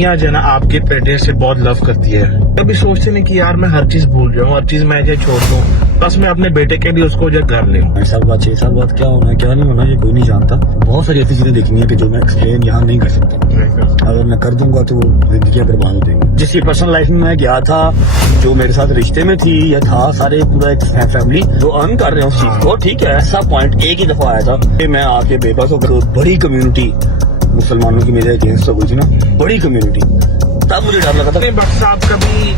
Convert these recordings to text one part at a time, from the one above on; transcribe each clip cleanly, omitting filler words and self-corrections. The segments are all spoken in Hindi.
दुनिया जो है ना आपके पेटे से बहुत लव करती है। कभी सोचते नहीं कि यार मैं हर चीज भूल जाऊँ, हर चीज मैं जो छोड़ दूँ, बस मैं अपने बेटे के लिए उसको जो कर लूँ। 5 साल बाद 6 साल बाद क्या होना है क्या नहीं होना ये कोई नहीं जानता। बहुत सारी ऐसी चीजें देखनी है कि जो मैं एक्सप्लेन यहाँ नहीं कर सकता। अगर मैं कर दूंगा तो वो जिंदगी बर्बाद हो जाएंगी। जिसकी पर्सनल लाइफ में मैं गया था, जो मेरे साथ रिश्ते में थी या था, सारे पूरा एक फैमिली जो अर्न कर रहे हैं उस चीज को, ठीक है। ऐसा पॉइंट एक ही दफा आया था कि मैं आके बेबस होकर बड़ी कम्युनिटी मुसलमानों की मेरे अगेंस्ट हो गई थी ना, बड़ी कम्युनिटी, तब मुझे डर लगा था। भट्ट साहब कभी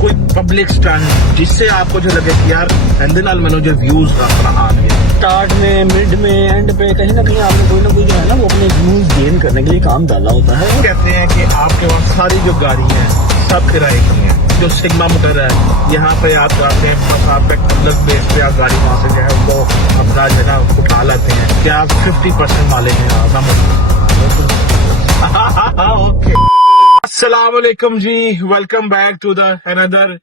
कोई पब्लिक स्टंट जिससे आपको जो लगे कि यार एंड मैंने जो व्यूज रहा है स्टार्ट में, मिड में, एंड पे कहीं ना कहीं आपने कोई ना कोई जो है ना वो अपने व्यूज गेन करने के लिए काम डाला होता है। कहते हैं कि आपके वहाँ सारी जो गाड़ी है सब किराए की है। जो सिग्मा मोटर है यहाँ पे आप जाते हैं, बस आप एक अलग बेस पे आप गाड़ी वहाँ से जो है उनको अपना जो है उठा लेते हैं। क्या आप 50% मालिक हैं ओके। अस्सलाम वालेकुम जी, welcome back to the another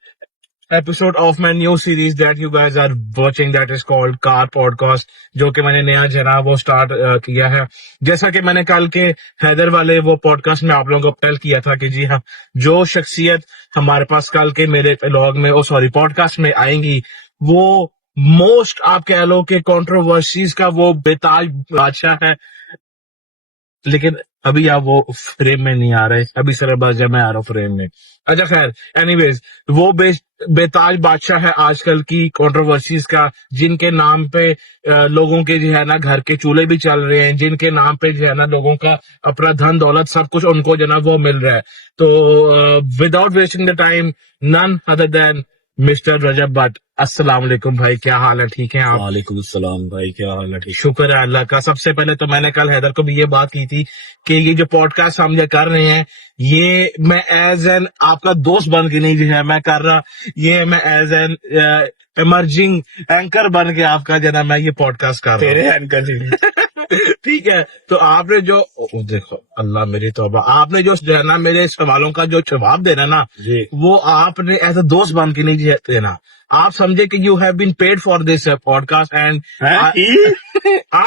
episode of my new series that you guys are watching, that is called car podcast, जो कि मैंने नया जो है ना वो स्टार्ट किया है। जैसा कि मैंने कल के हैदर वाले वो पॉडकास्ट में आप लोगों को टेल किया था कि जी हाँ, जो शख्सियत हमारे पास कल के मेरे व्लॉग में पॉडकास्ट में आएंगी वो मोस्ट आप कह लो कि कंट्रोवर्सीज का वो बेताज बादशाह है, लेकिन अभी आप वो फ्रेम में नहीं आ रहे। अभी सिर्फ बस जब मैं आ रहा हूँ फ्रेम में। अच्छा खैर, एनीवेज वो बेताज बादशाह है आजकल की कंट्रोवर्सीज का, जिनके नाम पे लोगों के जो है ना घर के चूल्हे भी चल रहे हैं, जिनके नाम पे जो है ना लोगों का अपना धन दौलत सब कुछ उनको जो है ना वो मिल रहा है। तो without wasting the time, none other than mister Rajab Bhatt. अस्सलाम वालेकुम भाई, क्या हाल है? ठीक है आप? वालेकुम अस्सलाम भाई, क्या हाल है? ठीक। शुक्र है अल्लाह का। सबसे पहले तो मैंने कल हैदर को भी ये बात की थी कि ये जो पॉडकास्ट हम ये कर रहे हैं, ये मैं एज एन आपका दोस्त बन के नहीं जो है मैं कर रहा, ये मैं एज एन इमर्जिंग एंकर बन के आपका जो है ना मैं ये पॉडकास्ट कर रहा हूँ। तेरे एंकर जी। ठीक है, तो आपने जो देखो अल्लाह मेरी तौबा, आपने जो है ना मेरे सवालों का जो जवाब देना ना जी, वो आपने एज अ दोस्त बन के नहीं देना। आप समझे कि you have been paid for this podcast and आप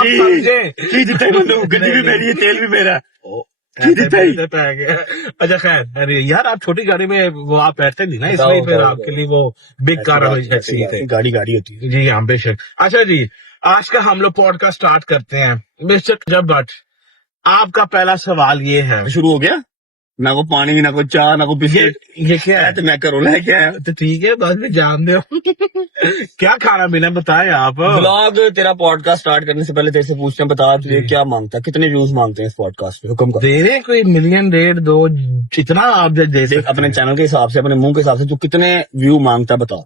समझे गड्डी भी मेरी है, तेल भी मेरा। अच्छा खैर, अरे यार आप छोटी गाड़ी में वो आप बैठते नहीं ना, इसलिए फिर आपके लिए वो बिग कार अच्छी थे। गाड़ी गाड़ी होती है जी हाँ बेशक। अच्छा जी, आज का हम लोग पॉडकास्ट स्टार्ट करते हैं। मिस्टर रजब भट्ट, आपका पहला सवाल ये है। शुरू हो गया। ना को पानी, ना को चाय, ना को बिस्किट। ये क्या है? तो मैं करो है क्या है? तो ठीक है, बस में जान दो क्या खाना पीना बताए आप। ब्लॉग तेरा पॉडकास्ट स्टार्ट करने से पहले तेरे से पूछते हैं, बता तुझे क्या मांगता है, कितने व्यूज मांगते हैं इस पॉडकास्ट पे? हुक्म कर। दे रहे कोई 1 मिलियन 1.5 2 जितना आप दे सकते। अपने चैनल के हिसाब से, अपने मुंह के हिसाब से तू कितने व्यू मांगता है बता।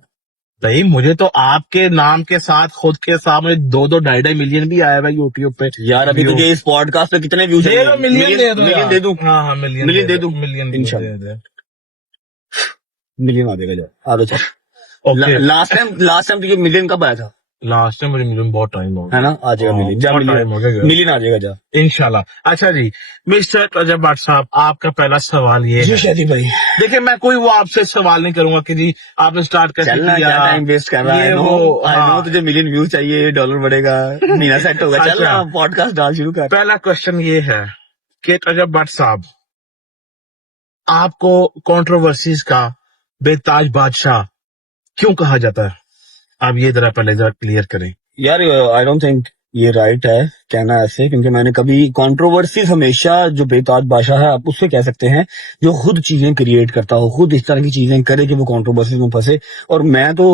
भाई मुझे तो आपके नाम के साथ खुद के सामने 2 2.5 मिलियन भी आया भाई यूट्यूब पे। यार अभी तुझे इस पॉडकास्ट पे कितने व्यूज दे दो, मिलियन दे दूं? हाँ मिलियन दे दूं? मिलियन इंशाल्लाह मिलियन आ जाएगा। जा आगे चल। लास्ट टाइम तुझे मिलियन कब आया था? लास्ट टाइम मुझे मिलियन बहुत टाइम हो गया है ना, आ जाएगा मिलियन। जा मिलियन आ जाएगा, जा इंशाल्लाह। अच्छा जी, मिस्टर रजब भट्ट साहब, आपका पहला सवाल ये है। शादी भाई देखिए मैं कोई वो आपसे सवाल नहीं करूंगा कि जी आपने स्टार्ट कैसे किया, टाइम वेस्ट कर रहा है। नो तुझे मिलियन व्यूज चाहिए, डॉलर बढ़ेगा, महीना सेट होगा। चल ना पॉडकास्ट डाल, शुरू कर। पहला क्वेश्चन ये है कि रजब भट्ट साहब, आपको कंट्रोवर्सीज का बेताज बादशाह क्यों कहा जाता है? आप ये जरा पहले जरा क्लियर करें। यार आई डोंट थिंक ये राइट है कहना ऐसे, क्योंकि मैंने कभी कंट्रोवर्सीज हमेशा जो बेताज बादशाह है आप उससे कह सकते हैं जो खुद चीजें क्रिएट करता हो, खुद इस तरह की चीजें करे कि वो कंट्रोवर्सीज में फंसे। और मैं तो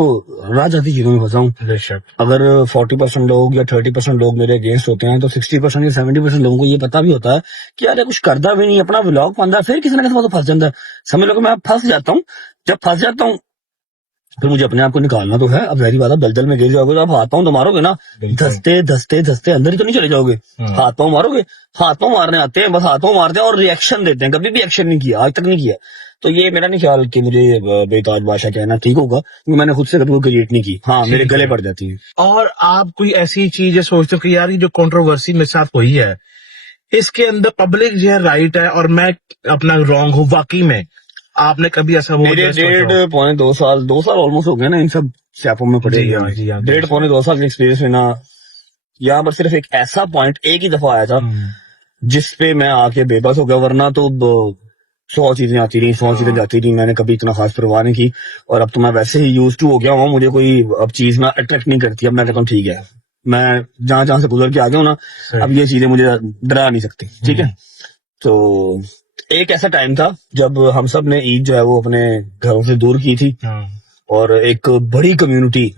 राजनीतिक चीजों में फंसा हूँ। अगर 40% लोग या 30% लोग मेरे अगेंस्ट होते हैं तो 60% या 70% लोगों को ये पता भी होता है कि यार कुछ करता भी नहीं, अपना व्लॉग पाता, फिर किसी न किसी फंस जाता है। समझ लो कि मैं फंस जाता हूँ। जब फंस जाता हूँ फिर मुझे अपने आप को निकालना तो है। अब वही बात है, दलदल में गिर जाओगे तो आप हाथ पांव तो मारोगे ना, धसते धसते धसते अंदर ही तो नहीं चले जाओगे। हाथ पांव मारोगे, हाथ पांव मारने आते हैं, बस हाथ पांव मारते हैं और रिएक्शन देते हैं। कभी भी एक्शन नहीं किया, आज तक नहीं किया। तो ये मेरा नहीं ख्याल कि मुझे बेताज बादशाह कहना ठीक होगा, क्योंकि मैंने खुद से कभी क्रिएट नहीं की। हाँ मेरे गले पड़ जाती है। और आप कोई ऐसी चीज सोचते हो कि यार ये जो कंट्रोवर्सी मेरे साथ हुई है इसके अंदर पब्लिक जो है राइट है और मैं अपना रॉन्ग हूँ, वाकई में आपने कभी ऐसा? मेरे 1.5-2 साल ऑलमोस्ट हो गए ना इन सब स्यापों में पड़े। 1.5-2 साल एक्सपीरियंस में ना, यहाँ पर सिर्फ एक ऐसा पॉइंट एक ही दफा आया था जिसपे मैं आके बेबस हो गया, वरना तो 100 चीजें आती रही, 100 चीजें जाती रही, मैंने कभी इतना खास परवाह नहीं की। और अब तो मैं वैसे ही यूज टू हो गया हूँ, मुझे कोई अब चीज में अट्रैक्ट नहीं करती। अब मैं कहता हूँ ठीक है, मैं जहां जहां से गुजर के आ गया हूँ ना, अब ये चीजें मुझे डरा नहीं सकती। ठीक है, तो एक ऐसा टाइम था जब हम सब ने ईद जो है वो अपने घरों से दूर की थी, और एक बड़ी कम्युनिटी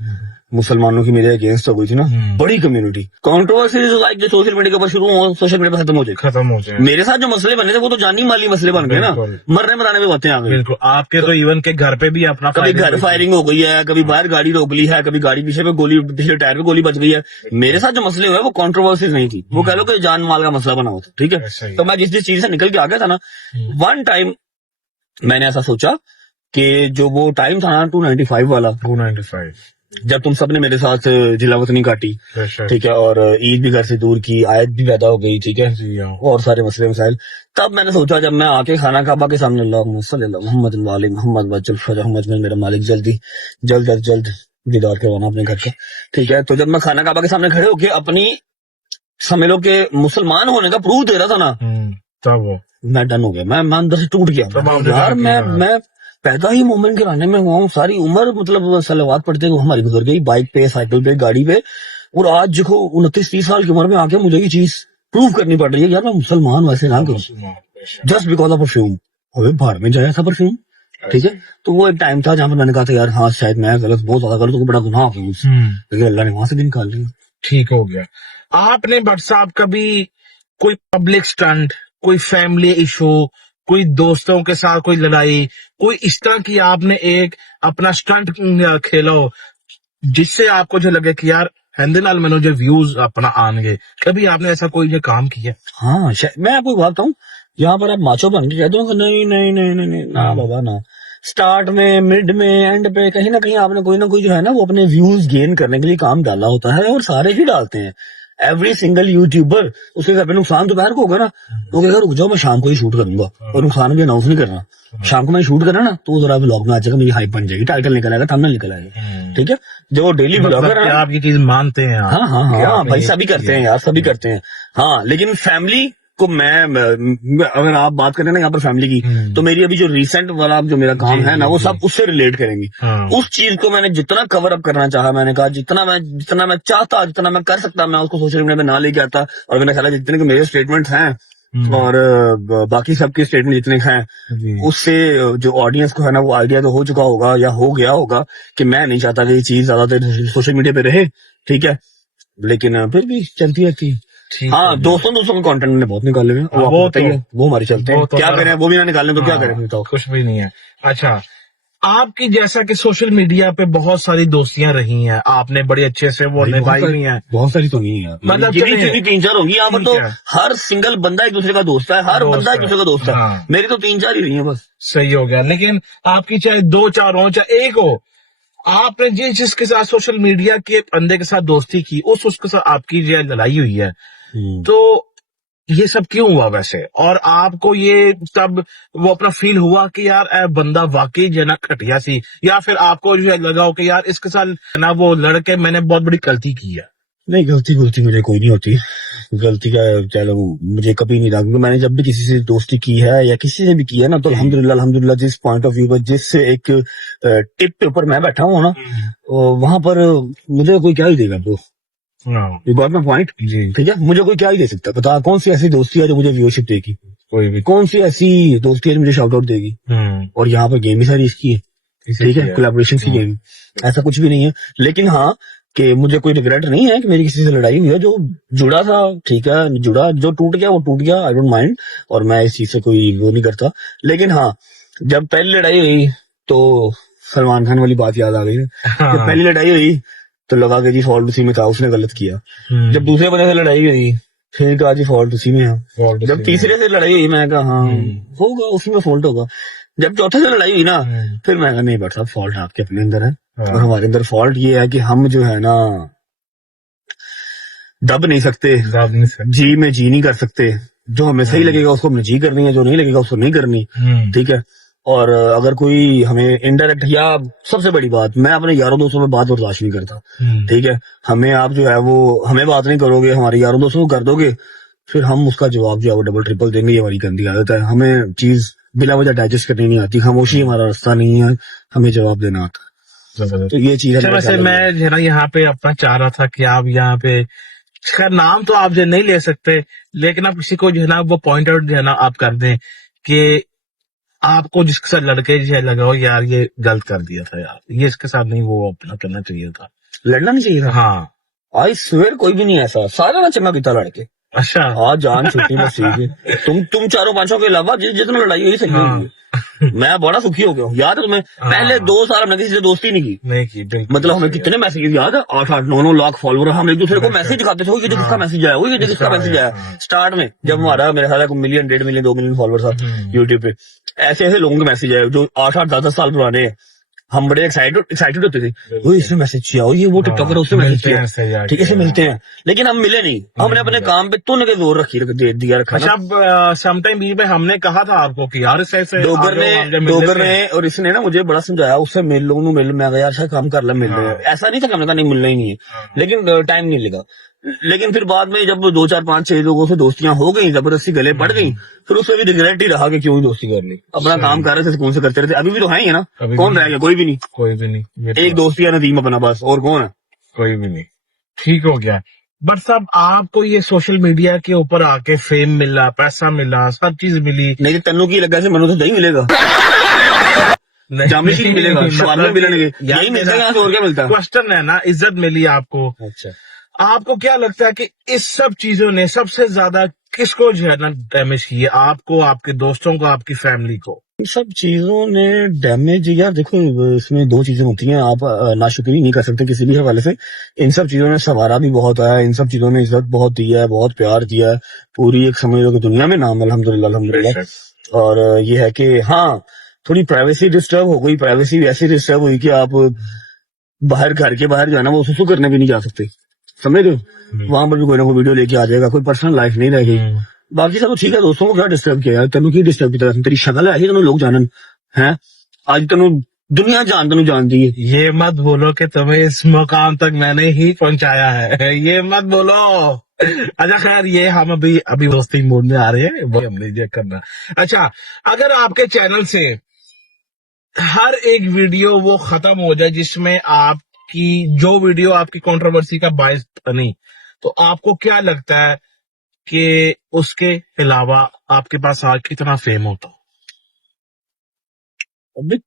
मुसलमानों की मेरे अगेंस्ट हो गई थी ना, बड़ी कम्युनिटी। कंट्रोवर्सी लाइक जो सोशल मीडिया के ऊपर शुरू हो, सोशल मीडिया पर खत्म हो जाए। मेरे साथ जो मसले बने थे वो तो जानी माली मसले बन गए ना, मरने मराने में बातें आ गई। बिल्कुल, आपके तो इवन के घर पे भी अपना कभी घर फायरिंग हो गई है, कभी बाहर गाड़ी रोक ली है, कभी गाड़ी पीछे पे गोली, पिछले टायर पे गोली बच गई है। मेरे साथ जो मसले हुए वो कंट्रोवर्सीज नहीं थी, वो कह लो कि जान माल का मसला बना हुआ था। ठीक है, तो मैं जिस चीज से निकल के आ गया था ना, वन टाइम मैंने ऐसा सोचा कि जो वो टाइम था ना 295 वाला, 295, जब तुम सबने मेरे साथ जिलावतनी काटी, ठीक है, और ईद भी घर से दूर की, आयत भी पैदा हो गई, ठीक है, और सारे मसले मसाइल, तब मैंने सोचा जब मैं आके खाना काबा के सामने मोहम्मद मोहम्मद मेरा मालिक जल्दी जल्द दीदार करवाना अपने घर का। ठीक है, तो जब मैं खाना काबा के सामने खड़े होके अपनी समझ लो के मुसलमान होने का प्रूफ दे रहा था ना, तब वो मैं डन हो गया, मैं अंदर से टूट गया यार। मैं पैदा ही मोमेंट के रहने में हुआ हूँ, सारी उम्र मतलब सलावात पढ़ते हुए हमारी गुजर गई, बाइक पे, साइकिल पे, गाड़ी पे, और आज देखो 29-30 साल की उम्र में आके मुझे ये चीज प्रूव करनी पड़ रही है यार मैं मुसलमान वैसे ना करूँ, जस्ट बिकॉज ऑफ परफ्यूम। अबे बाहर में जाया था परफ्यूम। ठीक है, तो वो एक टाइम था जहां पर मैंने कहा था यार हाँ शायद मैं गलत, बहुत ज्यादा गलत, तो बड़ा गुनाह हो गया मुझसे, लेकिन अल्लाह ने वहां से भी निकाल लिया, ठीक हो गया। आपने भट्ट साहब कभी कोई पब्लिक स्टंट, कोई फैमिली इशू, कोई दोस्तों के साथ कोई लड़ाई, कोई इस तरह की आपने एक अपना स्टंट खेला हो जिससे आपको जो लगे कि यार हिंदे नाल मैंने जो व्यूज अपना आनगे, कभी आपने ऐसा कोई जो काम किया? हाँ मैं आपको बात बताऊं, यहाँ पर आप माचो बन के कह दो नहीं नहीं नहीं नहीं नहीं ना बाबा ना, स्टार्ट में, मिड में, एंड पे कहीं ना कहीं आपने कोई ना कोई जो है ना वो अपने व्यूज गेन करने के लिए काम डाला होता है, और सारे ही डालते हैं। एवरी सिंगल यूट्यूबर, उसके घर पे नुकसान दोपहर को होगा ना, तो कहेगा रुक जाओ मैं शाम को ही शूट करूंगा, और नुकसान भी अनाउंस नहीं करना, शाम को मैं शूट करना ना तो जरा ब्लॉग में आ जाएगा, मेरी हाइप बन जाएगी, टाइटल निकल आएगा, थंबनेल निकल आएगा। ठीक है, जो डेली ब्लॉगर है आप ये चीज मानते हैं? हाँ हाँ हाँ भाई, सभी करते हैं यार, सभी करते हैं। हाँ, लेकिन फैमिली को मैं अगर आप बात करें ना यहाँ पर फैमिली की, तो मेरी अभी जो रिसेंट वाला जो मेरा काम है ना वो सब उससे रिलेट करेंगे। उस चीज को मैंने जितना कवर अप करना चाहा, मैंने कहा जितना मैं चाहता, जितना मैं कर सकता, मैं उसको सोशल मीडिया पे ना लेके आता, और मैंने ख्याल जितने के मेरे स्टेटमेंट हैं और बाकी सबके स्टेटमेंट जितने हैं, उससे जो ऑडियंस को है ना वो आइडिया तो हो चुका होगा या हो गया होगा कि मैं नहीं चाहता कि ये चीज ज्यादातर सोशल मीडिया पे रहे। ठीक है, लेकिन फिर भी चलती रहती है। हाँ, दोस्तों के कंटेंट ने बहुत निकाले हुए, वो हमारे चलते हैं, क्या करें, वो भी ना निकालें तो क्या करें, बताओ। कुछ भी नहीं है। अच्छा, आपकी जैसा कि सोशल मीडिया पे बहुत सारी दोस्तियां रही हैं, आपने बड़ी अच्छे से वो निभाई हुई हैं। बहुत सारी तो नहीं है, मतलब 3-4 होंगी यहाँ पर, तो हर सिंगल बंदा एक दूसरे का दोस्त है, हर बंदा एक दूसरे का दोस्त है। मेरी तो 3-4 ही रही है बस। सही हो गया, लेकिन आपकी चाहे 2-4 हो चाहे एक हो, आपने जिसके साथ सोशल मीडिया के बंदे के साथ दोस्ती की, उसके साथ आपकी जो लड़ाई हुई है, तो ये सब क्यों हुआ वैसे? और आपको ये तब वो अपना फील हुआ कि यार बंदा वाकई जो है ना खटिया सी, या फिर आपको जो है लगा हो कि यार इसके साथ ना वो लड़के मैंने बहुत बड़ी गलती की है? नहीं, गलती मुझे कोई नहीं होती, गलती का चलो मुझे कभी नहीं रहा, क्योंकि मैंने जब भी किसी से दोस्ती की है या किसी से भी की है ना, तो अल्हम्दुलिल्लाह जिस पॉइंट ऑफ व्यू पर, जिस एक टिप के ऊपर मैं बैठा हूँ ना, वहां पर मुझे कोई क्या ही देगा bro, you got my point. ठीक है, मुझे कोई क्या ही दे सकता, बता कौन सी ऐसी दोस्ती है जो मुझे व्यूअरशिप देगी, कोई भी, कौन सी ऐसी दोस्ती है जो मुझे शाउट आउट देगी। और यहाँ पर गेम ही सारी इसकी है, ठीक है, कोलैबोरेशन की गेम, ऐसा कुछ भी नहीं है। लेकिन हाँ कि मुझे कोई रिग्रेट नहीं है कि मेरी किसी से लड़ाई हुई है, जो जुड़ा था ठीक है, जुड़ा, जो टूट गया वो टूट गया, आई डोंट माइंड, और मैं इस चीज से कोई वो नहीं करता। लेकिन हाँ, जब पहली लड़ाई हुई तो सलमान खान वाली बात याद आ गई। जब पहली लड़ाई हुई तो लगा कि जी फॉल्ट उसी में था, उसने गलत किया। जब दूसरे बंदे से लड़ाई हुई फिर कहा जी फॉल्ट उसी में है। जब तीसरे से लड़ाई हुई मैं कहा हाँ होगा, उसी में फॉल्ट होगा। जब चौथे से लड़ाई हुई ना फिर मैं कहा नहीं बट साहब फॉल्ट आपके अपने अंदर है, और हमारे अंदर फॉल्ट ये है कि हम जो है ना दब नहीं सकते, जी में जी नहीं कर सकते। जो हमें सही लगेगा उसको हमने जी करनी है, जो नहीं लगेगा उसको नहीं करनी। ठीक है, और अगर कोई हमें इनडायरेक्ट, या सबसे बड़ी बात, मैं अपने यारों दोस्तों में बात बर्दाश्त नहीं करता। ठीक है, हमें आप जो है वो हमें बात नहीं करोगे, हमारे यारों दोस्तों को कर दोगे, फिर हम उसका जवाब जो है वो डबल ट्रिपल देंगे। ये हमारी गंदी आदत है, हमें चीज बिला वजह डाइजेस्ट करनी नहीं आती, खामोशी हमारा रास्ता नहीं है, हमें जवाब देना आता है। जबरदस्त। तो ये चीज है अच्छा, मेरे वैसे ख्याल में। मैं जो है ना यहाँ पे अपना चाह रहा था कि आप यहाँ पे, इसका नाम तो आप जो नहीं ले सकते, लेकिन आप किसी को जो है ना वो पॉइंट आउट जो है ना आप कर दें कि आपको जिसके साथ लड़के जो है लगा हो यार ये गलत कर दिया था यार, ये इसके साथ नहीं, वो अपना करना चाहिए था। लड़ना नहीं चाहिए था। हाँ। आई स्वेयर कोई भी नहीं ऐसा, सारा ना चंगा पीता लड़के। अच्छा। हाँ जान छुट्टी नसीब है। तुम चारों पांचों के अलावा जितना लड़ाई हुई सही हाँ। हुई है। मैं बड़ा सुखी हो गया हूँ। याद है तुम्हें, हाँ। पहले 2 साल हमने किसी से दोस्ती नहीं की। नहीं की, बिल्कुल मतलब हमें सही कितने मैसेज याद है, 8-9 लाख फॉलोअर, हम एक दूसरे को बिल्कुल। मैसेज दिखाते थे, वो ये देख किसका हाँ। मैसेज आया, वो ये देख किसका इसका मैसेज आया, आया। हाँ। स्टार्ट में जब हमारा मेरे ख्याल है 1 मिलियन 1.5 मिलियन 2 मिलियन फॉलोअर था यूट्यूब पे, ऐसे ऐसे लोगों के मैसेज आए जो 8-8 10 साल पुराने हैं। हम बड़े एक्साइटेड होते थे, वो इसने मैसेज किया, वो ये वो टिकटॉकर उसने मैसेज मिलते हैं किया, ऐसे जाके, ठीक है, ऐसे मिलते हाँ। हैं। लेकिन हम मिले नहीं, हमने अपने मिले। काम पे तुन के जोर दे दिया रखा अच्छा, ना। अब समटाइम बीच में हमने कहा था आपको कि यार ऐसे ऐसे डोगर आ जाओ, हम जब मिल डोगर लेते हैं। ने और इसने ना मुझे बड़ा समझाया, उससे मिल लो नू मिल, मैं कहा यार शायद काम कर ले मिल ले। हाँ। ऐसा नहीं था कि हमने कहा नहीं मिलना ही नहीं है, हाँ। लेकिन टाइम नहीं लगा। लेकिन फिर बाद में जब 2 4 5 6 लोगों से दोस्तियां हो गई, जबरदस्ती गले पड़ गई, फिर उससे भी रिग्रेट ही रहा कि क्यों ही दोस्ती कर ली। अपना सही। काम कर रहे थे, सुकून से करते रहते, अभी भी तो है ही है ना। अभी कौन भी रह गया, कोई भी नहीं। कोई भी नहीं, ये तो एक दोस्त ही है नदीम अपना, बस, और कौन है। कोई भी नहीं। ठीक हो गया। बट साहब आपको ये सोशल मीडिया के ऊपर आके फेम मिला, पैसा मिला, सब चीज मिली, नहीं तो तेनों की लगा से मनु तो नहीं मिलेगा, जामी नहीं मिलेगा, शवारमे मिलेंगे, यही मिलता है यहाँ से, और क्या मिलता है। क्वेश्चन है ना, इज्जत मिली आपको। अच्छा, आपको क्या लगता है कि इस सब चीजों ने सबसे ज्यादा किसको जो है ना डैमेज किया, आपको, आपके दोस्तों को, आपकी फैमिली को? इन सब चीजों ने डैमेज, यार देखो इसमें 2 चीजें होती हैं, आप नाशुक्री नहीं कर सकते किसी भी हवाले से। इन सब चीजों ने सवारा भी बहुत है, इन सब चीजों ने इज्जत बहुत दी है, बहुत प्यार दिया है, पूरी एक समझ लो कि दुनिया में नाम है, अल्हम्दुलिल्लाह अल्हम्दुलिल्लाह। बेशक। और ये है कि हाँ, थोड़ी प्राइवेसी डिस्टर्ब हो गई, प्राइवेसी ऐसी डिस्टर्ब हुई कि आप बाहर, घर के बाहर जो है ना वो सुसु करने भी नहीं जा सकते, समझ रहे हो। वहां पर भी कोई ना कोई वीडियो लेके आ जाएगा, कोई पर्सनल लाइफ नहीं रह गई। बाकी सब तो ठीक है, दोस्तों को क्या डिस्टर्ब किया यार, तेनों की डिस्टर्ब की, तेरी शक्ल है तेनों लोग जानन है, आज तेनों दुनिया तेनों जानती है। ये मत बोलो कि तुम्हें इस मुकाम तक मैंने ही पहुंचाया है, ये मत बोलो। अच्छा खैर, ये हम अभी दोस्ती मूड में आ रहे हैं, वो हम नहीं चेक करना। अच्छा, अगर आपके चैनल से हर एक वीडियो वो खत्म हो जाए जिसमें आपकी जो वीडियो आपकी कंट्रोवर्सी का बायस बनी, तो आपको क्या लगता है कि उसके अलावा आपके पास आज कितना फेम होता? अबे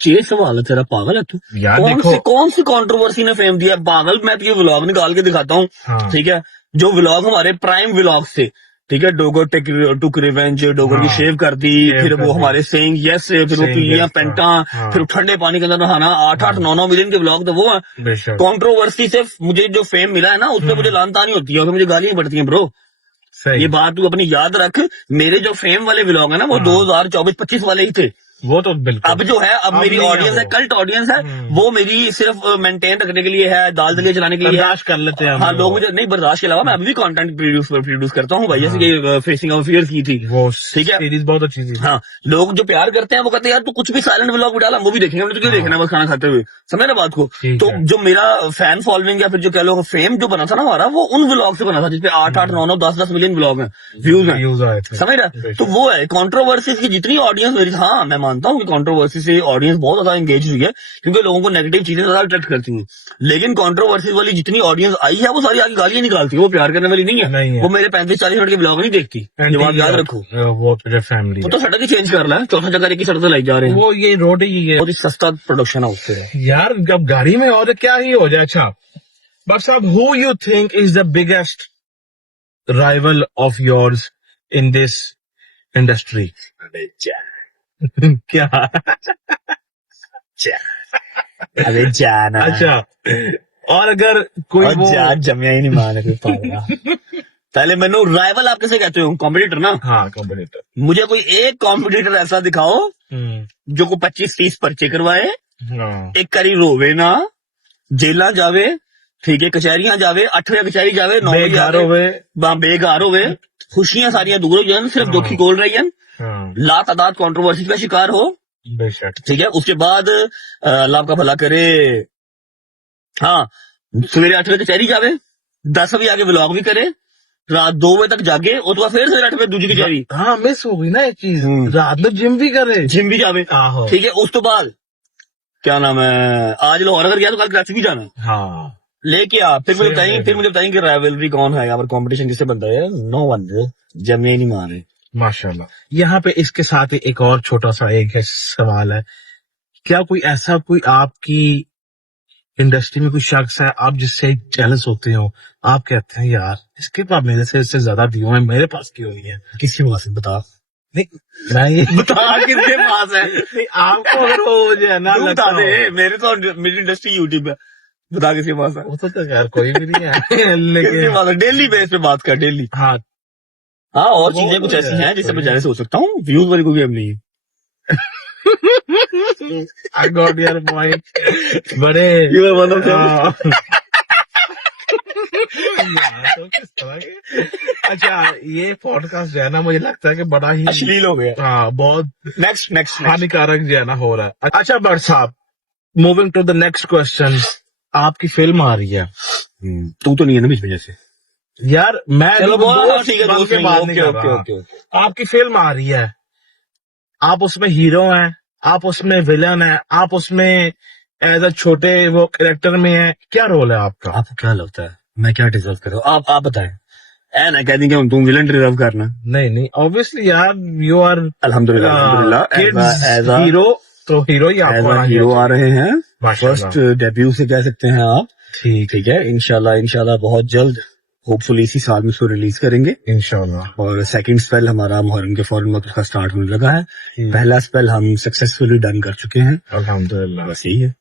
ये सवाल है तेरा, पागल है तू। यार देखो, कौन सी कंट्रोवर्सी ने फेम दिया, पागल। मैं तुझे व्लॉग निकाल के दिखाता हूँ, हाँ। ठीक है, जो व्लॉग हमारे प्राइम व्लॉग्स थे, ठीक है, डोगर टुक रिवेंज, डोगर की हाँ। शेव कर दी, शेव फिर कर वो दी। हमारे सेइंग यस, फिर वो Saying पिल्लियां yes, पेंटा, हाँ। फिर ठंडे पानी के अंदर नहाना, 8-8 9-9 मिलियन के व्लॉग तो वो है। बेशक। कंट्रोवर्सी से मुझे जो फेम मिला है ना, उसमें मुझे लानतानी होती है और मुझे गालियां पड़ती हैं ब्रो। सही। ये बात तू अपनी याद रख, मेरे जो फेम वाले व्लॉग है ना वो हाँ। 2024-25 वाले ही थे। वो तो बिल्कुल। अब जो है, अब मेरी नहीं ऑडियंस है, वो। कल्ट ऑडियंस है, वो मेरी सिर्फ मेंटेन रखने के लिए है, दाल दलिया चलाने के लिए है। बर्दाश्त कर लेते हैं हम हाँ, लोग वो। मुझे नहीं, बर्दाश्त के अलावा मैं अभी भी कंटेंट प्रोड्यूस करता हूँ भाई, जैसे हाँ। कि फेसिंग ऑफ फियर्स की थी, वो ठीक है। सीरीज बहुत अच्छी थी। हाँ, लोग जो प्यार करते हैं वो कहते हैं यार तू कुछ भी साइलेंट व्लॉग भी डाला वो भी देखेंगे, हमने तो क्यों हाँ। देखना है, बस खाना खाते हुए, समझ ना बात को। ठीक तो है। जो मेरा फैन फॉलोइंग या फिर जो कह लो फेम जो बना था ना हमारा, वो उन व्लॉग से बना था जिसपे 8-8 9-9 10-10 मिलियन व्लॉग हैं, व्यूज हैं, व्यूज आए थे। समझ रहा। तो वो है कंट्रोवर्सी की जितनी ऑडियंस मेरी, हाँ मैं मानता हूँ कि कंट्रोवर्सी से ऑडियंस बहुत ज्यादा एंगेज हुई है, क्योंकि लोगों को नेगेटिव चीजें ज्यादा अट्रैक्ट करती हैं। लेकिन कंट्रोवर्सी वाली जितनी ऑडियंस आई है वो सारी आगे गालियां निकालती है, वो प्यार करने वाली नहीं है। वो मेरे 35-40 मिनट के ब्लॉग नहीं देखती, ये बात याद रखो। वो तेरे फैमिली तो सड़क ही चेंज कर रहा है, चौथा जगह एक ही सड़क से लाई जा रहे हैं, वो ये रोड ही है। बहुत ही सस्ता प्रोडक्शन है उससे यार जब गाड़ी में और क्या ही हो जाए। अच्छा बट साहब, who you think is the biggest rival of yours in this industry? क्या? अरे जाना। अच्छा, और अगर कोई और वो जान जमिया ही नहीं माने कोई पागल। पहले मैंने राइवल आप कैसे कहते हो, कॉम्पिटिटर ना। हाँ, कॉम्पिटिटर। मुझे कोई एक कॉम्पिटिटर ऐसा दिखाओ जो को 25-30 पर्चे करवाए, हाँ। एक करी रोवे ना, जेला जावे, ठीक है, कचहरियां जावे, 8 बजे कचहरी जावे, 9 बजे बेघर होवे। बेघर होवे, खुशियां सारियां दूर हो जान, सिर्फ हाँ। दुखी कोल रही हैं, हाँ, ला तादाद कंट्रोवर्सी का शिकार हो, बेशक। ठीक है। उसके बाद अल्लाह का भला करे, हाँ, सवेरे 8 बजे कचहरी जावे, 10 बजे आगे व्लॉग भी करे, रात 2 बजे तक जागे और तो फिर सवेरे 8 बजे दूजी की जारी हाँ मिस हो गई ना एक चीज, हम्म। रात में जिम भी करे। जिम भी जावे, आहो। ठीक है। उस तो बाद क्या नाम है, आज लाहौर अगर गया तो कल कराची भी जाना है। हाँ लेके आ, फिर मुझे Same बताइए, way, फिर मुझे बताइए कि राइवलरी कौन है यहाँ पर, कंपटीशन किससे बनता है? नो वन ब्रो, जमे नहीं मारे। माशाल्लाह। यहाँ पे इसके साथ ही एक और छोटा सा एक है सवाल है, क्या कोई ऐसा कोई आपकी इंडस्ट्री में कोई शख्स है आप जिससे जेलस होते हो, आप कहते हैं यार इसके पास मेरे से इससे ज्यादा दियो है, मेरे पास क्यों नहीं है? किसके पास है बता? नहीं नहीं बता किसके पास है? नहीं, आपको अगर वो जो है ना तू लगता बता दे, हो, मेरे तो मेरी इंडस्ट्री यूट्यूब है, बता किसके पास है? वो तो यार कोई भी नहीं है किसके लेकिन पास है? डेली बेस पे बात कर, डेली। हाँ हाँ, और वो चीजें कुछ तो ऐसी है, हैं जिससे मैं कोई जेलस हो सकता हूँ, व्यूज वाली कोई गेम नहीं है। I got your point. बड़े You are one of them. हाँ। यार, तो किस तरह के- अच्छा ये पॉडकास्ट जो है ना मुझे लगता है कि बड़ा ही अश्लील हो गया। हाँ बहुत नेक्स्ट नेक्स्ट हानिकारक जो है ना हो रहा है। अच्छा भट्ट साहब, moving to the next question, आपकी फिल्म आ रही है तू तो नहीं है ना बीच में जैसे। यार, मैं चलो दोस्त ठीक है, बन दोस्त के नहीं, बात ओके नहीं कर ओके रहा। Okay okay. आपकी फिल्म आ रही है, आप उसमें हीरो हैं, आप उसमें विलन हैं, आप उसमें एज अ छोटे वो कैरेक्टर में है, क्या रोल है आपका? आपको क्या लगता है मैं क्या डिजर्व कर रहा हूँ? आप बताएं। ऐ ना कह दी कि तुम विलन डिजर्व करना। नहीं नहीं, ऑब्वियसली यार यू आर अल्हम्दुलिल्लाह अल्हम्दुलिल्लाह, किड्स एज अ हीरो, तो हीरो ही एज आपको अ आना हीरो आ चाहिए। रहे हैं। माशाल्लाह। फर्स्ट डेब्यू से कह सकते हैं आप। ठीक ठीक है, इंशाल्लाह इंशाल्लाह बहुत जल्द, होपफुली इसी साल में इसको रिलीज करेंगे। इंशाल्लाह। और सेकंड स्पेल हमारा मुहर्रम के फौरन वक्त उसका स्टार्ट होने लगा है। पहला स्पेल हम सक्सेसफुली डन कर चुके हैं। अल्हम्दुलिल्लाह। बस यही है।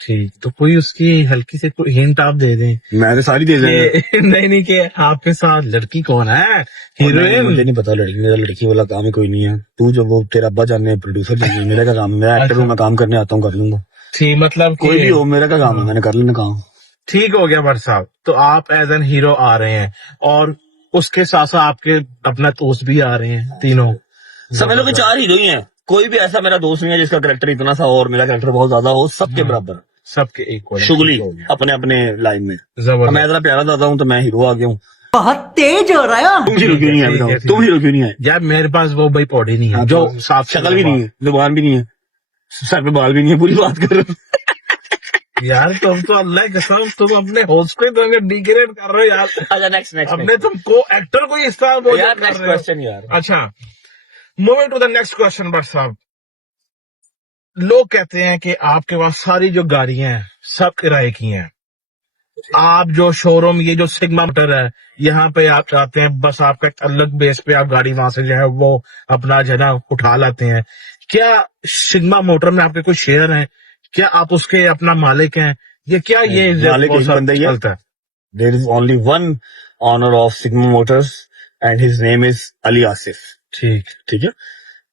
ठीक, तो कोई उसकी हल्की से कोई हिंट आप दे दें मैं तो सारी दे देंगे। कि नहीं नहीं कि आपके साथ लड़की कौन है, हीरोइन? मुझे नहीं पता, लड़की मेरा लड़की वाला काम ही कोई नहीं है। तू जो वो तेरा अब्बा जाने प्रोड्यूसर जाने, मेरा क्या काम है? मैं एक्टर हूँ, मैं काम करने आता हूँ, कर लूंगा। ठीक, मतलब कोई भी कि हो, मेरा क्या काम है, मैंने कर लेना काम। ठीक हो गया भट्ट साहब, तो आप एज एन हीरो आ रहे हैं और उसके साथ साथ आपके अपना दोस्त भी आ रहे हैं तीनों। समझ लो कि 4 हीरो ही हैं। कोई भी ऐसा मेरा दोस्त नहीं है जिसका कैरेक्टर इतना सा और मेरा कैरेक्टर बहुत ज्यादा हो, सबके बराबर, सबके इक्वल शुगली अपने अपने लाइन में। मैं जबरदस्त। इतना प्यारा दादा हूँ तो मैं हीरो आ गया हूँ। बहुत तेज हो रहा है। तुम हीरो क्यों नहीं आए बताओ? तुम हीरो क्यों नहीं आए? यार मेरे पास वो भाई पौड़ी नहीं है हाँ, जो तो साफ शक्ल भी नहीं है, जुबान भी नहीं है, सर पे बाल भी नहीं है, पूरी बात कर रहे हो। यार तुम तो अल्लाह की कसम तुम अपने होस्ट को ही तो डिग्रेड कर रहे हो यार। अच्छा नेक्स्ट अपने तुम को एक्टर को ही इस तरह बोल यार कर नेक्स्ट रहे हो। क्वेश्चन यार। अच्छा, moving to the next question Bhatt साहब, लोग कहते हैं कि आपके पास सारी जो गाड़ियां हैं सब किराए की हैं, आप जो शोरूम ये जो सिग्मा मोटर है यहाँ पे आप आते हैं, बस आपका एक अलग बेस पे आप गाड़ी वहां से जो है वो अपना जो है ना उठा लाते हैं। क्या सिग्मा मोटर में आपके कोई शेयर हैं? क्या आप उसके अपना मालिक हैं? ये क्या ये मालिक एक बंदा ही है। चलता है? There is only one owner of Sigma Motors and his name is Ali Asif। ठीक, ठीक है,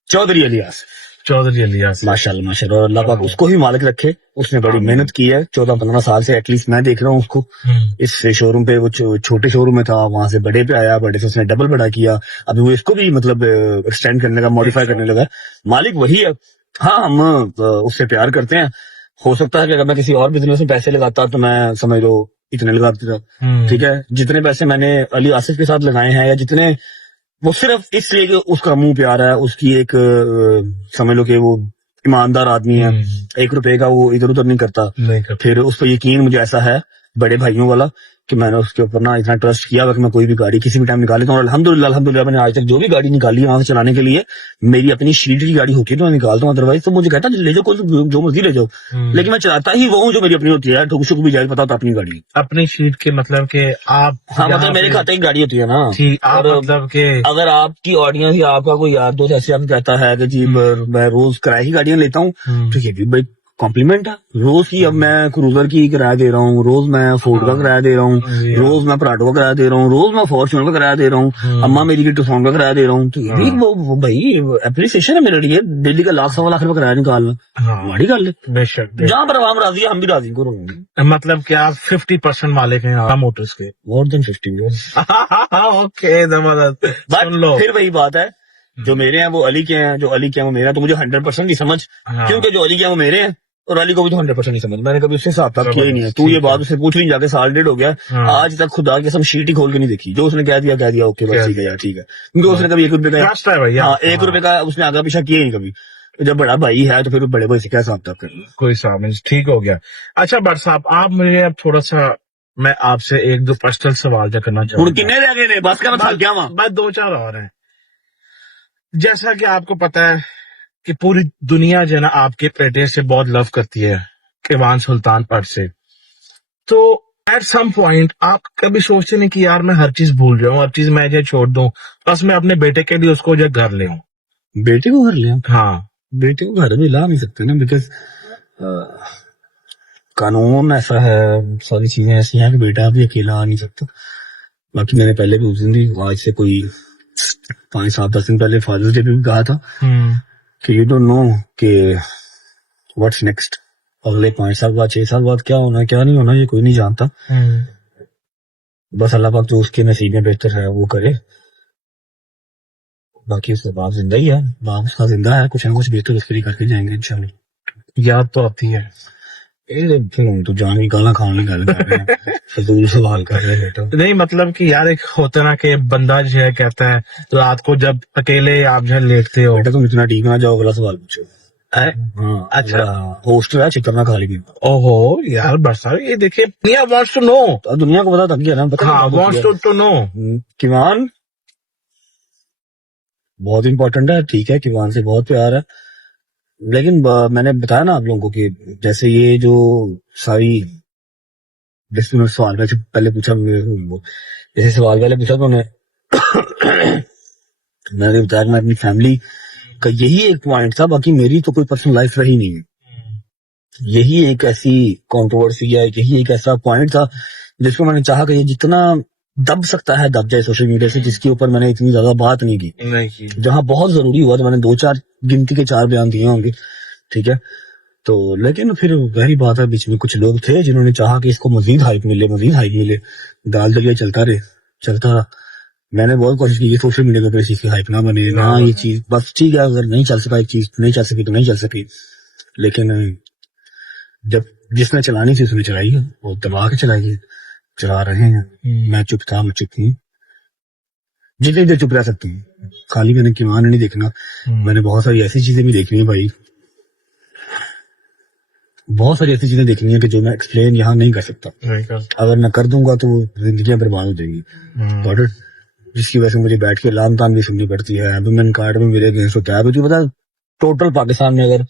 चौधरी अली आसिफ। चौधरी अलियास। माशाल्लाह माशाल्लाह, और अल्लाह पाक उसको ही मालिक रखे। उसने बड़ी मेहनत की है 14-15 साल से, एटलीस्ट मैं देख रहा हूँ उसको। इस शोरूम पे वो छोटे शोरूम में था, वहां से बड़े पे आया, बड़े से उसने डबल बड़ा किया, अभी वो इसको भी मतलब एक्सटेंड करने का, मॉडिफाई करने लगा है। मालिक वही है। हाँ, हम उससे प्यार करते हैं। हो सकता है कि अगर मैं किसी और बिजनेस में पैसे लगाता तो मैं समझ लो इतने लगा देता। ठीक है, जितने पैसे मैंने अली आसिफ के साथ लगाए हैं, या जितने, वो सिर्फ इसलिए कि उसका मुंह प्यारा है, उसकी एक समझ लो कि वो ईमानदार आदमी है, 1 रुपए का वो इधर उधर नहीं करता। फिर उस पर यकीन मुझे ऐसा है बड़े भाइयों वाला कि मैंने उसके ऊपर ना इतना ट्रस्ट किया कि मैं कोई भी गाड़ी किसी भी टाइम निकाल लेता हूँ। और अल्हम्दुलिल्लाह अल्हम्दुलिल्लाह मैंने आज तक जो भी गाड़ी निकाली है वहां से चलाने के लिए, मेरी अपनी शीट की गाड़ी होती है तो मैं निकालता हूँ, अदरवाइज तो मुझे कहता है ले जाओ, कोई जो मर्जी ले जाओ, लेकिन मैं चलाता ही वो हूँ जो मेरी अपनी होती है। ठुक शुक भी जाए, पता होता अपनी गाड़ी, अपनी शीट के मतलब के आप, हाँ मतलब मेरे खाते की गाड़ी होती है ना। ठीक, आप और मतलब के अगर आपकी ऑडियंस या आपका कोई यार दोस्त ऐसे आपको कहता है कि जी मैं रोज किराए की गाड़ियां लेता हूँ, तो ये भी भाई कॉम्प्लीमेंट है। रोज की अब मैं क्रूजर की किराया दे रहा हूँ, रोज मैं फोर्ड का किराया दे रहा हूँ, रोज मैं पराठो का किराया दे रहा हूँ, रोज मैं फॉर्च्यूनर का किराया दे रहा हूँ, अम्मा मेरी की टुसॉन का किराया दे रहा हूँ। तो ये भी वो भाई एप्रिसिएशन है मेरे लिए। दिल्ली का 1,00,000-1,25 लाख रुपए किराया निकालना बड़ी गल है। बेशक जहाँ पर आवाम राजी है हम भी राजी करो। मतलब कि आप 50% मालिक हैं मोटर्स के? More than 50। ओके, जबरदस्त। सुन लो, बट फिर वही बात है, जो मेरे हैं वो अली के हैं, जो अली के हैं वो मेरे हैं, तो मुझे 100% नहीं समझ, क्योंकि जो अली के हैं वो मेरे हैं और अली को भी तो 100% नहीं समझ, मैंने कभी उससे हिसाब किताब किया ही नहीं है। तू ठीक ये बात है। उससे पूछ नहीं, जाके साल डेढ़ हो गया, हाँ। आज तक खुदा की कसम शीट ही खोल के नहीं देखी। जो उसने कह दिया ओके बस कह ठीक है यार, ठीक है, क्योंकि उसने कभी 1 रुपए का, ट्रस्ट है भैया। हाँ 1 रुपए का उसने आगा पीछा किया ही नहीं कभी। तो जब बड़ा भाई है तो फिर बड़े भाई से क्या हिसाब किताब करना। कोई साहब ठीक हो गया। अच्छा भट्ट साहब, आप मुझे अब थोड़ा सा, मैं आपसे एक दो पर्सनल सवाल जो करना हुण चाहूंगा। किन्ने रह गए ने, बस कर थक गया वहां। बस 2-4 और हैं। जैसा कि आपको पता है कि पूरी दुनिया जो है ना आपके बेटे से बहुत लव करती है, ईवान सुल्तान पट से। तो एट सम पॉइंट आप कभी सोचते नहीं कि यार मैं हर चीज भूल जाऊं, हर चीज मैं जो छोड़ दूं, बस मैं अपने बेटे के लिए उसको जो घर ले आऊं। बेटे को घर ले आओ। हाँ। बेटे को घर में ला नहीं सकते ना, बिकॉज कानून ऐसा है, सारी चीजें ऐसी हैं कि बेटा भी अकेला आ नहीं सकता। बाकी मैंने पहले भी उस दिन भी, आज से कोई 5-7-10 दिन पहले फादर्स डे पे भी कहा था कि यू डोंट नो कि व्हाट्स नेक्स्ट, अगले 5 साल बाद 6 साल बाद क्या होना है क्या नहीं होना, ये कोई नहीं जानता। बस अल्लाह पाक जो उसके नसीब में बेहतर है वो करे। बाकी उसका बाप जिंदा ही है, बाप उसका जिंदा है, कुछ ना कुछ बेहतर उसके लिए करके जाएंगे इंशाल्लाह। याद तो आती है। तो जान की गाला खाने की गल कर रहे हैं, फजूल सवाल कर रहे हैं बेटा। नहीं मतलब कि यार एक होता ना कि बंदा जो है कहता है रात को जब अकेले आप जो है लेटते हो। बेटा तुम इतना ठीक ना जाओ, अगला सवाल पूछो। है? हाँ अच्छा। होस्टल है, चिकन ना खा ली। ओहो यार बरसा, ये देखिए दुनिया वांट्स टू नो। तो दुनिया को पता तक गया ना, पता हाँ, वांट्स टू नो। किवान बहुत इंपॉर्टेंट है, ठीक है, किवान से बहुत प्यार है, लेकिन मैंने बताया ना आप लोगों को कि जैसे ये जो सारी, जैसे मैं सवाल वैसे पहले पूछा, जैसे सवाल पहले पूछा तो मैंने बताया कि मैं अपनी फैमिली का यही एक पॉइंट था, बाकी मेरी तो कोई पर्सनल लाइफ रही नहीं है। यही एक ऐसी कंट्रोवर्सी है, यही एक ऐसा पॉइंट था जिसको मैंने चाहा कि ये जितना दब सकता है दब जाए सोशल मीडिया से, जिसके ऊपर मैंने इतनी ज्यादा बात नहीं की। जहां बहुत जरूरी हुआ तो मैंने 2-4 गिनती के 4 बयान दिए होंगे, ठीक है। तो लेकिन फिर वही बात है, बीच में कुछ लोग थे जिन्होंने चाहा कि इसको मजीद हाइप मिले, दाल दलिया चलता रहा। मैंने बहुत कोशिश की सोशल मीडिया के ऊपर इस चीज की हाइप ना बने ना, ये चीज बस ठीक है, अगर नहीं चल सका एक चीज, नहीं चल सकी तो नहीं चल सकी, लेकिन जब जिसने चलानी थी उसने चलाई है, वो दबा के चला रहे हैं। मैं चुप था, मैं चुप हूँ, जितनी देर चुप रह सकती हूँ। खाली मैंने किमान नहीं देखना, मैंने बहुत सारी ऐसी चीजें भी देखनी है भाई, बहुत सारी ऐसी चीजें देखनी है कि जो मैं एक्सप्लेन यहाँ नहीं कर सकता। अगर मैं कर दूंगा तो जिंदगियां बर्बाद हो जाएंगी, जिसकी वजह से मुझे बैठ के लाम ताम भी सुननी पड़ती है। एम्प्लॉयमेंट कार्ड में मेरे अगेंस्ट होता है, तुझे पता टोटल पाकिस्तान में अगर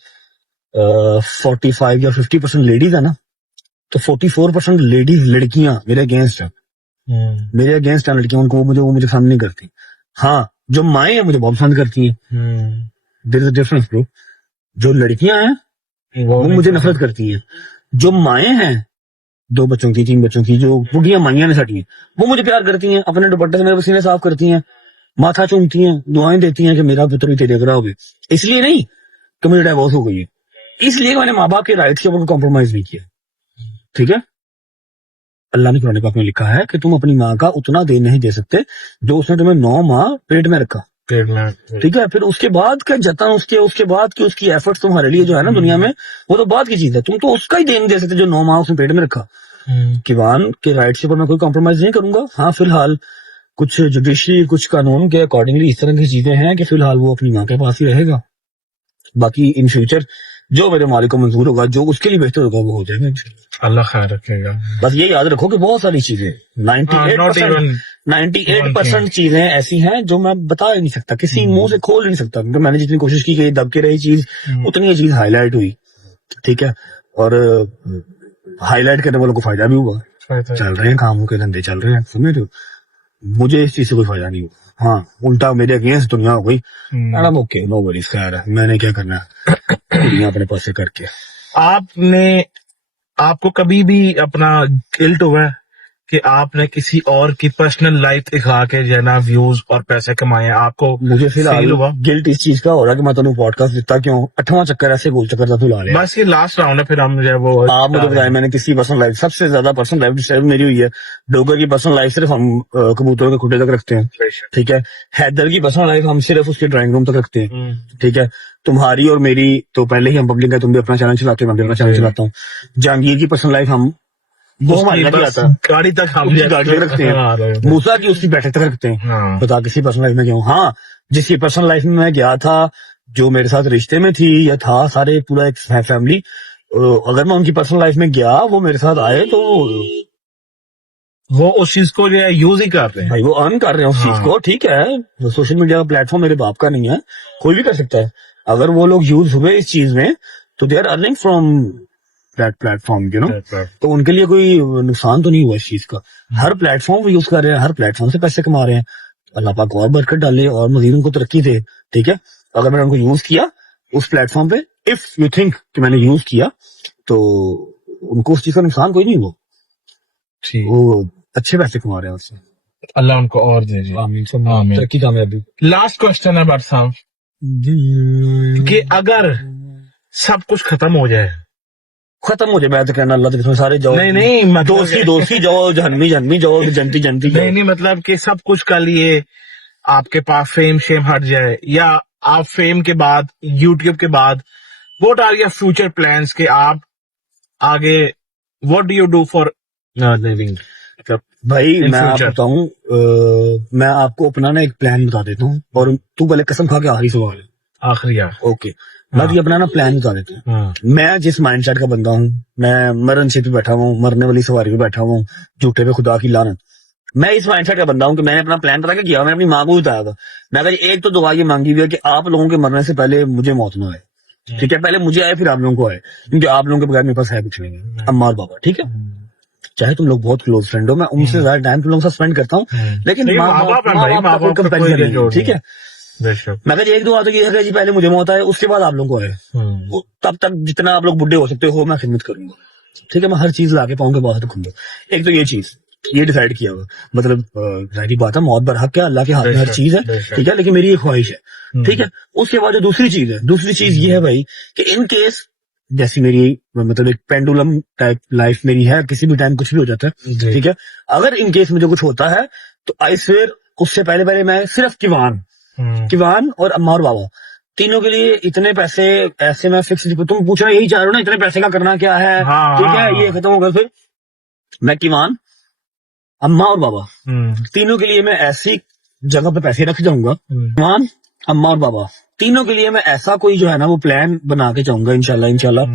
45 या 50% लेडीज है ना, तो 44% लेडीज लड़कियां मेरे अगेंस्ट है, मेरे अगेंस्ट है लड़कियां, उनको वो मुझे पसंद नहीं करती। हाँ, जो माएँ हैं मुझे बहुत पसंद करती हैं, there is a difference bro. जो लड़कियां हैं वो मुझे नफरत करती हैं, जो माएँ हैं 2 बच्चों की 3 बच्चों की, जो बुढ़िया माइयां ने सटी हैं, वो मुझे प्यार करती हैं, अपने दुपट्टे से मेरे पसीने साफ करती हैं, माथा चूमती हैं, दुआएं देती हैं कि मेरा पुत्र भी तेरे जगह हो गए। इसलिए नहीं कि मुझे डाइवोर्स हो गई है, इसलिए मैंने माँ बाप के राइट्स के ऊपर कॉम्प्रोमाइज नहीं किया, ठीक है। अल्लाह ने कुरान पाक में लिखा है कि तुम अपनी माँ का उतना दे नहीं दे सकते जो उसने तुम्हें 9 माह पेट में रखा, ठीक है। फिर उसके बाद का जतन, उसके बाद की उसकी एफर्ट्स तुम्हारे लिए जो है ना दुनिया में, वो तो बाद की चीज है, तुम तो उसका ही दे नहीं दे सकते जो 9 माह उसने पेट में रखा। किवान के राइट्स के ऊपर मैं कोई कॉम्प्रोमाइज नहीं करूंगा। हाँ, फिलहाल कुछ जुडिशरी, कुछ कानून के अकॉर्डिंगली इस तरह की चीजें हैं कि फिलहाल वो अपनी माँ के पास ही रहेगा। बाकी इन फ्यूचर जो मेरे मालिक को मंजूर होगा, जो उसके लिए बेहतर होगा, वो हो जाएगा, अल्लाह खैर रखेगा। बस ये याद रखो कि बहुत सारी चीजें 98% चीजें ऐसी हैं जो मैं बता ही नहीं सकता, किसी मुंह से खोल नहीं सकता, क्योंकि मैंने जितनी कोशिश की कि दब के रही चीज, उतनी ये चीज हाईलाइट हुई, ठीक है। और हाईलाइट करने वालों को फायदा भी हुआ, चल रहे हैं कामों के धंधे चल रहे हैं, समझ रहे हो। मुझे इस चीज से कोई फायदा नहीं हुआ, हाँ उल्टा मेरे अगेंस्ट दुनिया हो गई। ओके, नो वरीज, खैर है, मैंने क्या करना है दुनिया अपने पास से करके। आपको कभी भी अपना गिल्ट हुआ है कि आपने किसी और की पर्सनल लाइफ दिखा के जो है ना व्यूज और पैसे कमाए हैं? आपको मुझे फिलहाल फील हुआ? गिल्ट इस चीज का हो रहा है कि मैं तेन पॉडकास्ट दिता क्यों 8वां चक्कर ऐसे गोल चक्कर था तू ला लिया। बस ये लास्ट राउंड है, फिर हम जो है वो आप मुझे बताएं, मैंने किसी पर्सनल लाइफ, सबसे ज्यादा पर्सनल लाइफ डिस्टर्ब मेरी हुई है। डोगर की पर्सनल लाइफ सिर्फ हम कबूतरों के खुटे तक रखते हैं, ठीक है। हैदर की पर्सनल लाइफ हम सिर्फ उसके ड्राइंग रूम तक रखते हैं, ठीक है। तुम्हारी और मेरी तो पहले ही हम पब्लिक है, तुम भी अपना चैनल चलाते हो, मैं भी अपना चैनल चलाता हूँ। जहांगीर की पर्सनल लाइफ हम वो हमारे उसकी लग बस जाता है, गाड़ी तक हम उसकी गाड़ी तक रखते हैं, मूसा की उसकी बैठक तक रखते हैं। हाँ। बता किसी पर्सनल लाइफ में क्यों? हाँ, जिसकी पर्सनल लाइफ में मैं गया था, जो मेरे साथ रिश्ते में थी या था, सारे पूरा एक फैमिली, अगर मैं उनकी पर्सनल लाइफ में गया, वो मेरे साथ आए तो वो उस चीज को जो है यूज ही कर रहे हैं। भाई वो अर्न कर रहे हैं उस हाँ। चीज को, ठीक है। सोशल मीडिया का प्लेटफॉर्म मेरे बाप का नहीं है, कोई भी कर सकता है। अगर वो लोग यूज हुए इस चीज में तो they are earning from that platform, you know. तो उनके लिए कोई नुकसान तो नहीं हुआ इस चीज का। हर प्लेटफॉर्म वो यूज कर रहे हैं, हर प्लेटफॉर्म से पैसे कमा रहे हैं। अल्लाह पाक और बरकत डाले और मजीद उनको तरक्की दे, ठीक है। अगर मैंने उनको यूज किया उस प्लेटफॉर्म पे, इफ यू थिंक कि मैंने यूज किया, तो उनको उस चीज का नुकसान कोई नहीं हुआ, ठीक, वो अच्छे पैसे कमा रहे हैं उससे। अल्लाह उनको और दे दे। आमीन। तरक्की कामयाबी। लास्ट क्वेश्चन है बट साहब कि अगर सब कुछ खत्म हो जाए, खत्म हो जाए, मैं तो कहना अल्लाह के सारे जाओ, नहीं मतलब दोस्ती दोस्ती जाओ, जहनमी जहनमी जाओ, जनती जनती जाओ। नहीं मतलब कि सब कुछ का लिए आपके पास फेम शेम हट जाए, या आप फेम के बाद, यूट्यूब के बाद, what are your future plans के आप आगे, what do you do for living? मतलब भाई In मैं आपको future. बताऊं, मैं आपको अपना ना एक प्लान बता देता हूँ, और तू पहले कसम खा के आखिरी सवाल है, आखिरी यार। ओके। मैं तुझे अपना ना प्लान बता देता हूँ। हाँ। मैं जिस माइंडसेट का बंदा हूँ, मैं मरण से पे बैठा हूँ, मरने वाली सवारी पे बैठा हूँ, झूठे पे खुदा की लानत। मैं इस माइंडसेट का बंदा हूँ कि मैंने अपना प्लान पता क्या किया, मैंने अपनी माँ को बताया था। मैं अगर एक तो दुआ ये मांगी हुई है कि आप लोगों के मरने से पहले मुझे मौत ना आए, ठीक है। पहले मुझे आए फिर आप लोगों को आए, क्योंकि आप लोगों के बगैर मेरे पास है कुछ नहीं, अम्मा और बाबा, ठीक है। चाहे तुम लोग बहुत क्लोज फ्रेंड हो, मैं उनसे ज्यादा टाइम तुम लोगों के साथ स्पेंड करता हूँ, लेकिन नहीं, माँ माँ बाप है भाई, बाप माँ का कोई बाप का कंपैरिजन कोई नहीं है, जोड़ ठीक है। बेशक। मैं एक दुआ तो ये है कि जी पहले मुझे मौत आए, उसके बाद आप लोगों को आए, तब तक जितना आप लोग बुढ़े हो सकते हो मैं खिदमत करूंगा, ठीक है। मैं हर चीज लाके पाऊं के बहुत रखूंगा। एक तो ये चीज ये डिसाइड किया हुआ, मतलब जाहिर बात है मौत बरहक है, अल्लाह के हाथ में हर चीज है, ठीक है, लेकिन मेरी एक ख्वाहिश है, ठीक है। उसके बाद जो दूसरी चीज है, दूसरी चीज ये है भाई कि इन केस जैसी मेरी मतलब एक पेंडुलम टाइप लाइफ मेरी है, किसी भी टाइम कुछ भी हो जाता है, ठीक है। अगर इन केस मुझे कुछ होता है तो आई स्वेयर उससे पहले पहले मैं सिर्फ किवान और अम्मा और बाबा तीनों के लिए इतने पैसे ऐसे मैं फिक्स, तुम पूछ रहे यही चाह रहे हो ना, इतने पैसे का करना क्या है, ठीक है। ये खत्म होगा फिर मैं किवान, अम्मा और बाबा तीनों के लिए मैं ऐसी जगह पे पैसे रख जाऊंगा, किवान, अम्मा और बाबा तीनों के लिए मैं ऐसा कोई जो है ना वो प्लान बना के जाऊंगा इंशाल्लाह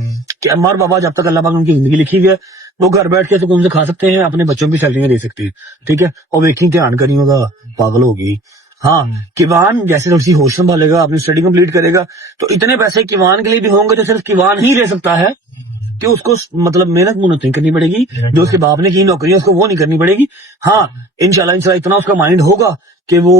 कि अम्मा और बाबा जब तक अल्लाह पाक उनकी जिंदगी लिखी हुई है वो घर बैठ के सुकून से खा सकते हैं, अपने बच्चों की सैलरी दे सकते हैं, ठीक है। और वेकिंग ध्यान करी होगा, पागल होगी। हाँ, किवान जैसे थोड़ी सी होश संभालेगा, अपनी स्टडी कंप्लीट करेगा, तो इतने पैसे किवान के लिए भी होंगे तो सिर्फ किवान ही ले सकता है, कि उसको मतलब मेहनत मुहनत नहीं करनी पड़ेगी, जो उसके बाप ने की नौकरी है उसको वो नहीं करनी पड़ेगी। हाँ, इंशाल्लाह इतना उसका माइंड होगा कि वो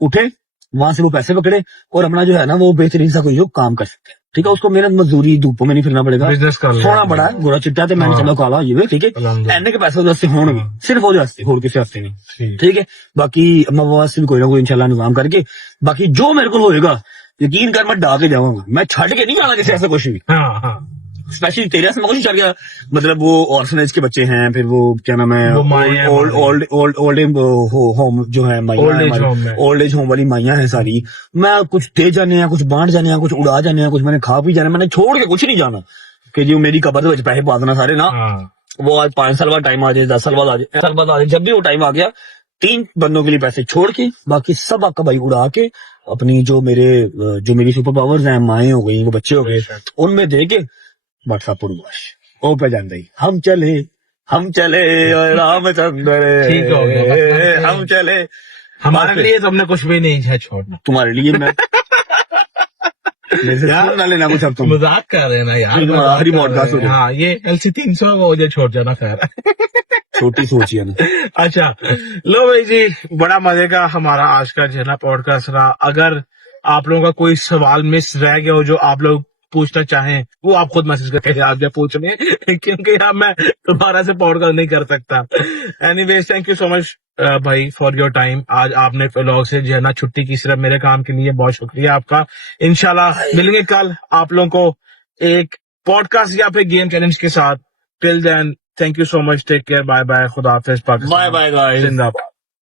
उठे, वहां से वो पैसे पकड़े और अपना जो है ना वो बेहतरीन सा कोई काम कर सकते हैं, ठीक है। उसको मेहनत मजदूरी धूपों में नहीं फिरना पड़ेगा, बिजनेस कर सोना बड़ा है गोरा चिट्टा ते मैंने चलो काला ये ठीक है, एने के पैसे उधर से होंगे सिर्फ और किसी हफ्ते नहीं, ठीक है। बाकी अम्मा बाबा से भी कोई ना कोई इंशाल्लाह निजाम करके, बाकी जो मेरे को होएगा यकीन कर मैं डा के जाऊंगा, मैं छड़ के नहीं जाना किसी ऐसा कुछ भी। स्पेशली तेरे से मैं कुछ चल गया, मतलब वो ऑर्फनेज के बच्चे हैं, फिर वो क्या नाम है, ओल्ड होम जो है ओल्ड एज होम वाली माइयां हैं सारी, मैं कुछ दे जाने हैं, कुछ बांट जाने हैं, कुछ उड़ा जाने हैं, कुछ मैंने खा पी जाना, मैंने छोड़ के कुछ नहीं जाना कि जी मेरी कबर पैसे पा देना सारे ना। वो आज 5 साल बाद टाइम आ जाए, 10 साल बाद आ जाए, 1 साल बाद आ जाए, जब भी वो टाइम आ गया 3 बंदों के लिए पैसे छोड़ के बाकी सब आपका भाई उड़ा के अपनी जो मेरी सुपर पावर्स हैं, माएँ हो गई, वो बच्चे हो गए, उनमें दे के व्हाट्सएप पर बस ओ पे जान दई हम चले और रामचंद्र ठीक हो गया, हम चले। हमारे लिए तो हमने कुछ भी नहीं है छोड़ना, तुम्हारे लिए मैं मेरे से सुन ना लेना कुछ, अब तुम मजाक कर रहे हैं ना यार, तुम्हारा आखिरी पॉडकास्ट हो जाए। हाँ, ये LC 300 हो जाए, छोड़ जाना खैर। छोटी सोचिए ना। अच्छा, लो भाई जी, बड़ा मजे का हमारा आज का जो है ना पॉडकास्ट रहा। अगर आप लोगों का कोई सवाल मिस रह गया हो जो आप लोग पूछना चाहें वो आप खुद मैसेज करके याद है पूछने क्योंकि यहाँ मैं दोबारा से पॉडकास्ट नहीं कर सकता। Anyways thank you so much भाई फॉर योर टाइम। आज आपने व्लॉग से जो है ना छुट्टी की सिर्फ मेरे काम के लिए, बहुत शुक्रिया आपका। इंशाल्लाह मिलेंगे कल आप लोगों को एक पॉडकास्ट या फिर गेम चैलेंज के साथ। Till then thank you so much, take care, bye bye, खुदा हाफिज, पाकिस्तान बाय बाय गाइस। जिंदाबाद।